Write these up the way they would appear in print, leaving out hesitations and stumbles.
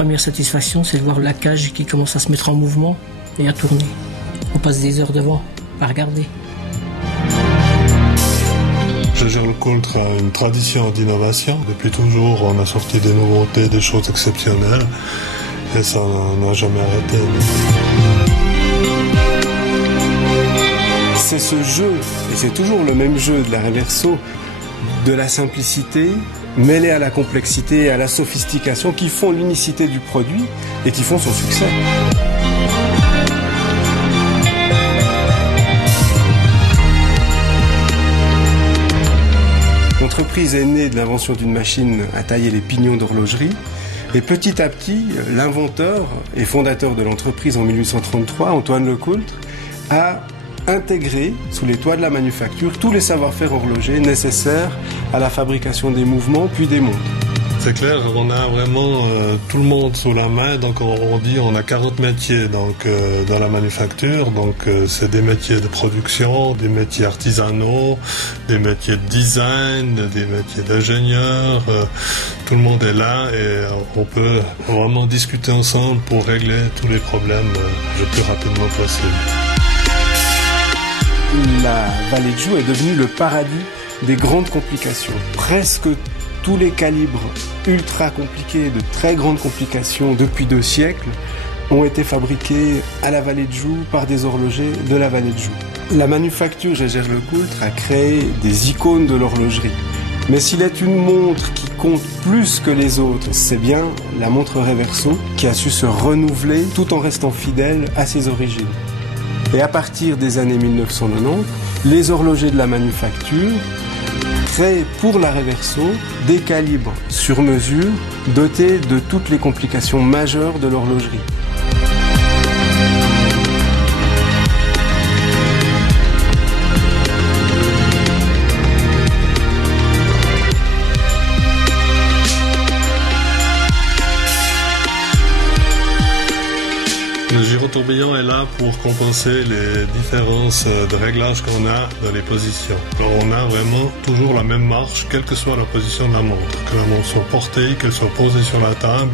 première satisfaction, c'est de voir la cage qui commence à se mettre en mouvement et à tourner. On passe des heures devant à regarder. Jaeger-LeCoultre a une tradition d'innovation. Depuis toujours, on a sorti des nouveautés, des choses exceptionnelles. Et ça n'a jamais arrêté. C'est ce jeu, et c'est toujours le même jeu de la Reverso, de la simplicité mêlée à la complexité et à la sophistication qui font l'unicité du produit et qui font son succès. L'entreprise est née de l'invention d'une machine à tailler les pignons d'horlogerie. Et petit à petit, l'inventeur et fondateur de l'entreprise en 1833, Antoine LeCoultre, a intégré sous les toits de la manufacture tous les savoir-faire horlogers nécessaires à la fabrication des mouvements puis des montres. C'est clair, on a vraiment tout le monde sous la main, donc on dit on a 40 métiers dans la manufacture, donc c'est des métiers de production, des métiers artisanaux, des métiers de design, des métiers d'ingénieur, tout le monde est là et on peut vraiment discuter ensemble pour régler tous les problèmes le plus rapidement possible. La Vallée de Joux est devenue le paradis des grandes complications. Presque tous les calibres ultra compliqués, de très grandes complications depuis 2 siècles, ont été fabriqués à la Vallée de Joux par des horlogers de la Vallée de Joux. La manufacture Jaeger-LeCoultre a créé des icônes de l'horlogerie. Mais s'il est une montre qui compte plus que les autres, c'est bien la montre Reverso qui a su se renouveler tout en restant fidèle à ses origines. Et à partir des années 1990, les horlogers de la manufacture créent pour la Reverso des calibres sur mesure dotés de toutes les complications majeures de l'horlogerie. Le gyrotourbillon est là pour compenser les différences de réglage qu'on a dans les positions. Alors on a vraiment toujours la même marche, quelle que soit la position de la montre. Que la montre soit portée, qu'elle soit posée sur la table,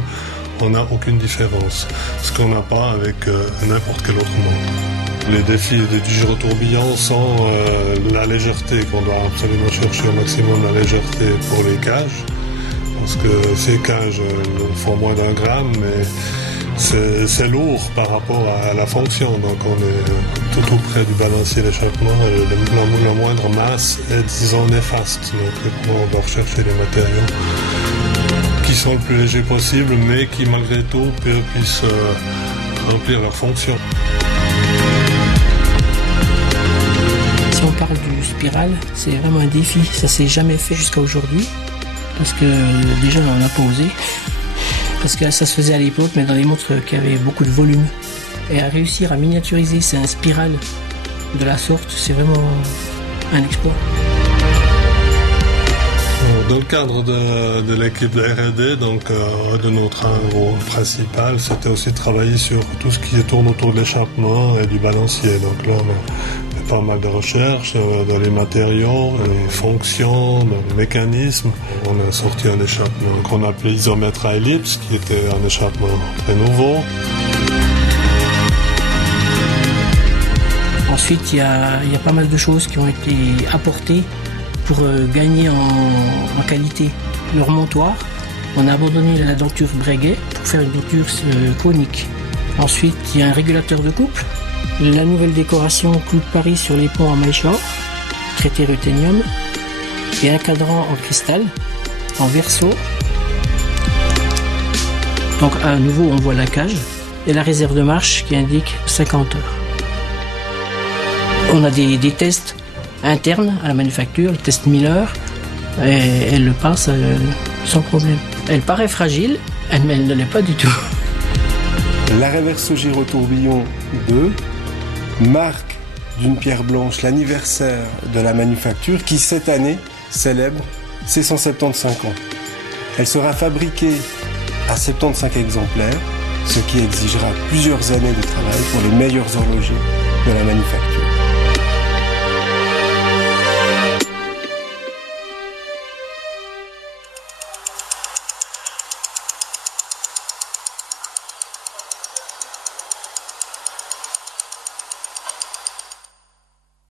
on n'a aucune différence. Ce qu'on n'a pas avec n'importe quelle autre montre. Les défis du gyrotourbillon sont la légèreté, qu'on doit absolument chercher au maximum la légèreté pour les cages. Parce que ces cages font moins d'1 gramme, mais c'est lourd par rapport à la fonction, donc on est tout près du balancier d'échappement. La moindre masse est, disons, néfaste. Donc on doit rechercher des matériaux qui sont le plus légers possible, mais qui malgré tout puissent remplir leur fonction. Si on parle du spiral, c'est vraiment un défi. Ça s'est jamais fait jusqu'à aujourd'hui, parce que déjà on n'a pas osé. Parce que ça se faisait à l'époque, mais dans les montres qui avaient beaucoup de volume. Et à réussir à miniaturiser un spiral de la sorte, c'est vraiment un exploit. Dans le cadre de l'équipe de R&D, donc de nos travaux principaux, c'était aussi de travailler sur tout ce qui tourne autour de l'échappement et du balancier. Donc là, on a fait pas mal de recherches dans les matériaux, les fonctions, dans les mécanismes. On a sorti un échappement qu'on appelait isomètre à ellipse, qui était un échappement très nouveau. Ensuite, il y a pas mal de choses qui ont été apportées pour gagner en qualité. Le remontoir, on a abandonné la denture Breguet pour faire une denture conique. Ensuite, il y a un régulateur de couple. La nouvelle décoration clou de Paris sur les ponts en Maillechort, traité ruthénium. Et un cadran en cristal, en verso. Donc à nouveau, on voit la cage et la réserve de marche qui indique 50 heures. On a des tests interne à la manufacture, le test Miller, et elle le passe sans problème. Elle paraît fragile, mais elle ne l'est pas du tout. La Reverso Gyrotourbillon 2 marque d'une pierre blanche l'anniversaire de la manufacture qui, cette année, célèbre ses 175 ans. Elle sera fabriquée à 75 exemplaires, ce qui exigera plusieurs années de travail pour les meilleurs horlogers de la manufacture.